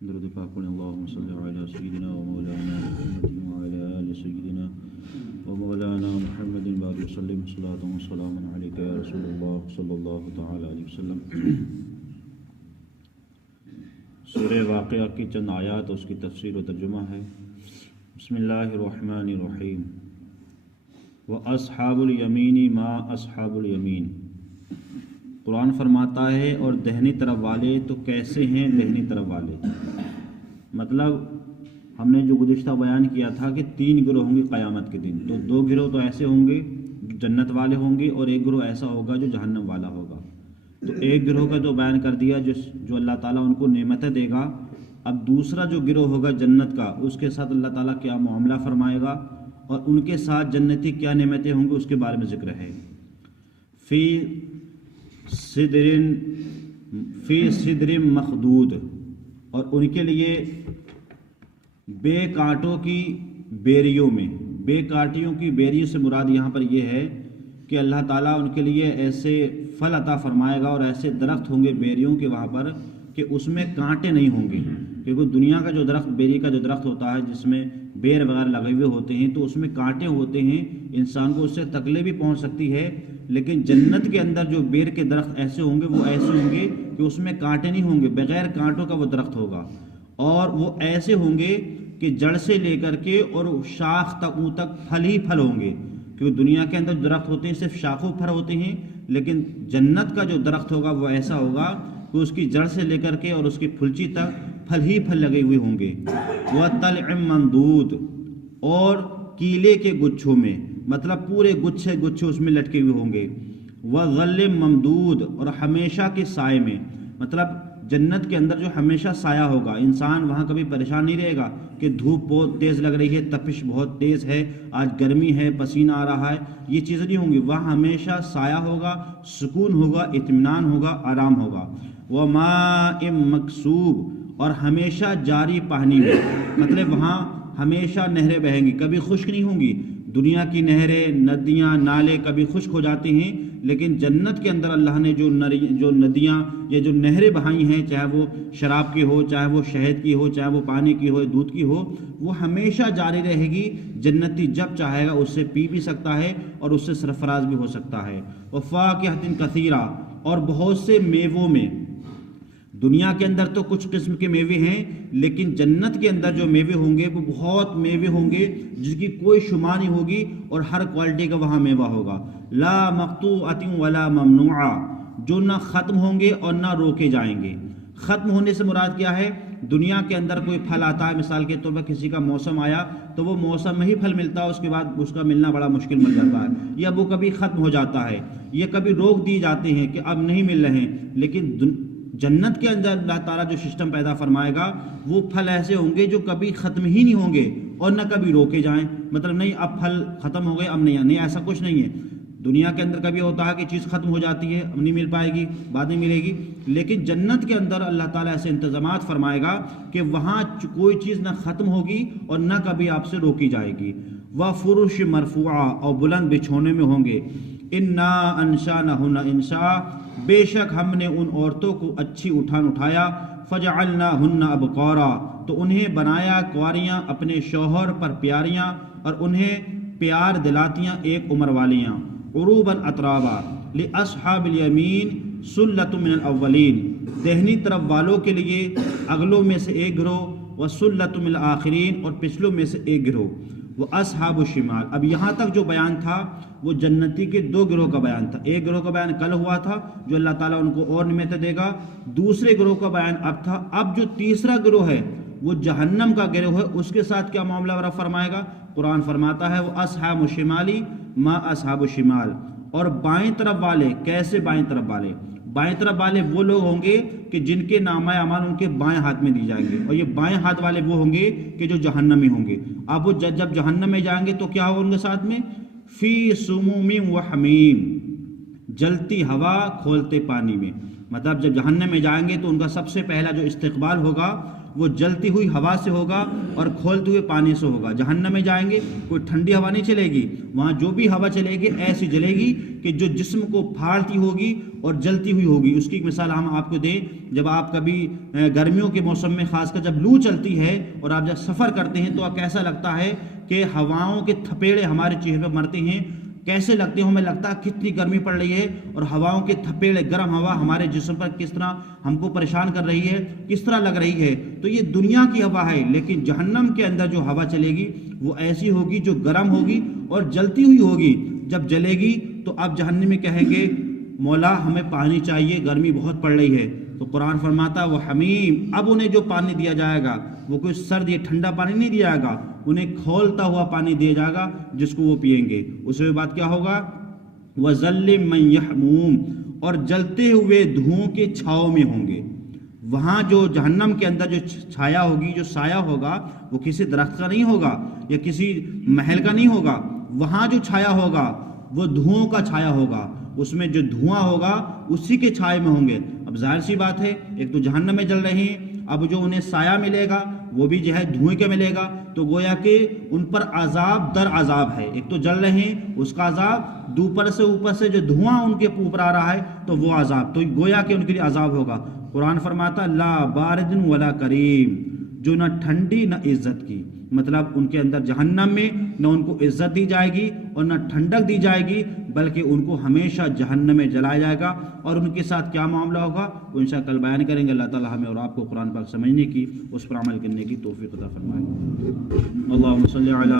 درود پاک پڑھیں اللہم صلی علی سیدنا و مولانا محمد و علی آل سیدنا و مولانا محمد بارک وسلم صلاۃ و سلام علیک یا رسول اللہ صلی اللہ تعالی علیہ وسلم۔ سورہ واقعہ کی چند آیات اس کی تفسیر و ترجمہ ہے۔ بسم اللہ الرحمن الرحیم۔ وَأَصْحَابُ الْيَمِينِ مَا أَصْحَابُ الْيَمِينِ۔ قرآن فرماتا ہے اور دہنی طرف والے تو کیسے ہیں دہنی طرف والے، مطلب ہم نے جو گزشتہ بیان کیا تھا کہ 3 گروہ ہوں گے قیامت کے دن، تو 2 گروہ تو ایسے ہوں گے جنت والے ہوں گے اور 1 گروہ ایسا ہوگا جو جہنم والا ہوگا۔ تو ایک گروہ کا تو بیان کر دیا جو اللہ تعالیٰ ان کو نعمتیں دے گا۔ اب دوسرا جو گروہ ہوگا جنت کا، اس کے ساتھ اللہ تعالیٰ کیا معاملہ فرمائے گا اور ان کے ساتھ جنتی کیا نعمتیں ہوں گی اس کے بارے میں ذکر ہے۔ فی صدر مخدود، اور ان کے لیے بے کانٹوں کی بیریوں میں، بے کانٹیوں کی بیریوں سے مراد یہاں پر یہ ہے کہ اللہ تعالیٰ ان کے لیے ایسے پھل عطا فرمائے گا اور ایسے درخت ہوں گے بیریوں کے وہاں پر کہ اس میں کانٹے نہیں ہوں گے، کیونکہ دنیا کا جو درخت، بیری کا جو درخت ہوتا ہے جس میں بیر وغیرہ لگے ہوئے ہوتے ہیں تو اس میں کانٹے ہوتے ہیں، انسان کو اس سے تکلیف بھی پہنچ سکتی ہے۔ لیکن جنت کے اندر جو بیر کے درخت ایسے ہوں گے، وہ ایسے ہوں گے کہ اس میں کانٹے نہیں ہوں گے، بغیر کانٹوں کا وہ درخت ہوگا، اور وہ ایسے ہوں گے کہ جڑ سے لے کر کے اور شاخ تک اون تک پھل ہی پھل ہوں گے، کیونکہ دنیا کے اندر درخت ہوتے ہیں صرف شاخوں پھل ہوتے ہیں، لیکن جنت کا جو درخت ہوگا وہ ایسا ہوگا کہ اس کی جڑ سے لے کر کے اور اس کی پھلچی تک پھل ہی پھل لگے ہوئے ہوں گے۔ وَطَلْعٍ مَّمْدُودٍ، اور کیلے کے گچھوں میں، مطلب پورے گچھے اس میں لٹکے ہوئے ہوں گے۔ وَظِلٍّ مَّمْدُودٍ، اور ہمیشہ کے سائے میں، مطلب جنت کے اندر جو ہمیشہ سایہ ہوگا، انسان وہاں کبھی پریشان نہیں رہے گا کہ دھوپ بہت تیز لگ رہی ہے، تپش بہت تیز ہے، آج گرمی ہے، پسینہ آ رہا ہے، یہ چیزیں نہیں ہوں گی، وہاں ہمیشہ سایہ ہوگا، سکون ہوگا، اطمینان ہوگا، آرام ہوگا۔ وَمَاءٍ مَّکْصُوبٍ، اور ہمیشہ جاری پانی میں، مطلب وہاں ہمیشہ نہریں بہیں گی، کبھی خشک نہیں ہوں گی۔ دنیا کی نہریں، ندیاں، نالے کبھی خشک ہو جاتے ہیں، لیکن جنت کے اندر اللہ نے جو ندیاں یا جو نہریں بہائی ہیں، چاہے وہ شراب کی ہو، چاہے وہ شہد کی ہو، چاہے وہ پانی کی ہو، دودھ کی ہو، وہ ہمیشہ جاری رہے گی۔ جنتی جب چاہے گا اس سے پی بھی سکتا ہے اور اس سے سرفراز بھی ہو سکتا ہے۔ وَفَاكِهَةٍ كَثِيرًا، اور بہت سے میووں میں، دنیا کے اندر تو کچھ قسم کے میوے ہیں، لیکن جنت کے اندر جو میوے ہوں گے وہ بہت میوے ہوں گے جس کی کوئی شمار نہیں ہوگی، اور ہر کوالٹی کا وہاں میوہ ہوگا۔ لا مقطوعۃ ولا ممنوعہ، جو نہ ختم ہوں گے اور نہ روکے جائیں گے۔ ختم ہونے سے مراد کیا ہے؟ دنیا کے اندر کوئی پھل آتا ہے، مثال کے طور پر کسی کا موسم آیا تو وہ موسم میں ہی پھل ملتا ہے، اس کے بعد اس کا ملنا بڑا مشکل مل جاتا ہے، یا وہ کبھی ختم ہو جاتا ہے، یا کبھی روک دیے جاتے ہیں کہ اب نہیں مل رہے ہیں۔ لیکن جنت کے اندر اللہ تعالیٰ جو سسٹم پیدا فرمائے گا، وہ پھل ایسے ہوں گے جو کبھی ختم ہی نہیں ہوں گے اور نہ کبھی روکے جائیں، مطلب نہیں اب پھل ختم ہو گئے اب نہیں، ایسا کچھ نہیں ہے۔ دنیا کے اندر کبھی ہوتا ہے کہ چیز ختم ہو جاتی ہے، اب نہیں مل پائے گی، بعد میں ملے گی، لیکن جنت کے اندر اللہ تعالیٰ ایسے انتظامات فرمائے گا کہ وہاں کوئی چیز نہ ختم ہوگی اور نہ کبھی آپ سے روکی جائے گی۔ وَفُرُشٍ مَرْفُوعَةٍ، اور بلند بچھونے میں ہوں گے۔ اِنَّا أَنشَأْنَاهُنَّ إِنشَاءً، بے شک ہم نے ان عورتوں کو اچھی اٹھایا۔ فَجَعَلْنَاهُنَّ أَبْكَارًا، تو انہیں بنایا کنواریاں اپنے شوہر پر پیاریاں، اور انہیں پیار دلاتیاں ایک عمر والیاں۔ عُرُوبًا أَتْرَابًا لِأَصْحَابِ الْيَمِينِ سُلَّةٌ مِّنَ الْأَوَّلِينَ، دہنی طرف والوں کے لیے اگلوں میں سے ایک گروہ، وَسُلَّةٌ مِّنَ الْآخِرِينَ، اور پچھلوں میں سے ایک گروہ۔ وَأَصْحَابُ الشِّمَالِ، اب یہاں تک جو بیان تھا وہ جنتی کے 2 گروہ کا بیان تھا۔ ایک گروہ کا بیان کل ہوا تھا جو اللہ تعالیٰ ان کو اور نعمتیں دے گا، دوسرے گروہ کا بیان اب تھا۔ اب جو تیسرا گروہ ہے وہ جہنم کا گروہ ہے، اس کے ساتھ کیا معاملہ رب فرمائے گا؟ قرآن فرماتا ہے وَأَصْحَابُ الشِّمَالِ مَا أَصْحَابُ الشِّمَالِ، اور بائیں طرف والے، کیسے بائیں طرف والے؟ بائیں طرف والے وہ لوگ ہوں گے کہ جن کے نامہ اعمال ان کے بائیں ہاتھ میں دی جائیں گے، اور یہ بائیں ہاتھ والے وہ ہوں گے کہ جو جہنمی ہوں گے۔ اب وہ جب جہنم میں جائیں گے تو کیا ہوگا ان کے ساتھ میں؟ فی سموم و حمیم، جلتی ہوا کھولتے پانی میں، مطلب جب جہنم میں جائیں گے تو ان کا سب سے پہلا جو استقبال ہوگا وہ جلتی ہوئی ہوا سے ہوگا اور کھولتے ہوئے پانی سے ہوگا۔ جہنم میں جائیں گے کوئی ٹھنڈی ہوا نہیں چلے گی، وہاں جو بھی ہوا چلے گی ایسی جلے گی کہ جو جسم کو پھاڑتی ہوگی اور جلتی ہوئی ہوگی۔ اس کی ایک مثال ہم آپ کو دیں، جب آپ کبھی گرمیوں کے موسم میں خاص کر جب لو چلتی ہے اور آپ جب سفر کرتے ہیں تو آپ کیسا لگتا ہے کہ ہواؤں کے تھپیڑے ہمارے چہرے پہ مرتے ہیں، کیسے لگتے ہیں، ہمیں لگتا ہے کتنی گرمی پڑ رہی ہے، اور ہواؤں کے تھپیڑے گرم ہوا ہمارے جسم پر کس طرح ہم کو پریشان کر رہی ہے، کس طرح لگ رہی ہے۔ تو یہ دنیا کی ہوا ہے، لیکن جہنم کے اندر جو ہوا چلے گی وہ ایسی ہوگی جو گرم ہوگی اور جلتی ہوئی ہوگی۔ جب جلے گی تو آپ جہنم میں کہیں گے مولا ہمیں پانی چاہیے، گرمی بہت پڑ رہی ہے۔ تو قرآن فرماتا وہ حمیم، اب انہیں جو پانی دیا جائے گا وہ کوئی سرد یا ٹھنڈا پانی نہیں دیا جائے گا، انہیں کھولتا ہوا پانی دیا جائے گا جس کو وہ پئیں گے۔ اس کے بعد کیا ہوگا، وَظَلٍّ مَّن يَحْمُومٌ، اور جلتے ہوئے دھوؤں کے چھاؤں میں ہوں گے۔ وہاں جو جہنم کے اندر جو چھایا ہوگی، جو سایہ ہوگا وہ کسی درخت کا نہیں ہوگا یا کسی محل کا نہیں ہوگا، وہاں جو چھایا ہوگا وہ دھوؤں کا چھایا ہوگا، اس میں جو دھواں ہوگا اسی کے چھائے میں ہوں گے۔ اب ظاہر سی بات ہے، ایک تو جہنم میں جل رہے ہیں، اب جو انہیں سایہ ملے گا وہ بھی جو ہے دھوئیں کا ملے گا، تو گویا کہ ان پر عذاب در عذاب ہے۔ ایک تو جل رہے ہیں اس کا عذاب، دوپر سے اوپر سے جو دھواں ان کے اوپر آ رہا ہے تو وہ عذاب، تو گویا کہ ان کے لیے عذاب ہوگا۔ قرآن فرماتا لا بارد ولا کریم، جو نہ ٹھنڈی نہ عزت کی، مطلب ان کے اندر جہنم میں نہ ان کو عزت دی جائے گی اور نہ ٹھنڈک دی جائے گی، بلکہ ان کو ہمیشہ جہنم میں جلایا جائے گا۔ اور ان کے ساتھ کیا معاملہ ہوگا وہ انشاءاللہ کل بیان کریں گے۔ اللہ تعالی ہمیں اور آپ کو قرآن پاک سمجھنے کی، اس پر عمل کرنے کی توفیق عطا فرمائے۔ اللہم صلی علی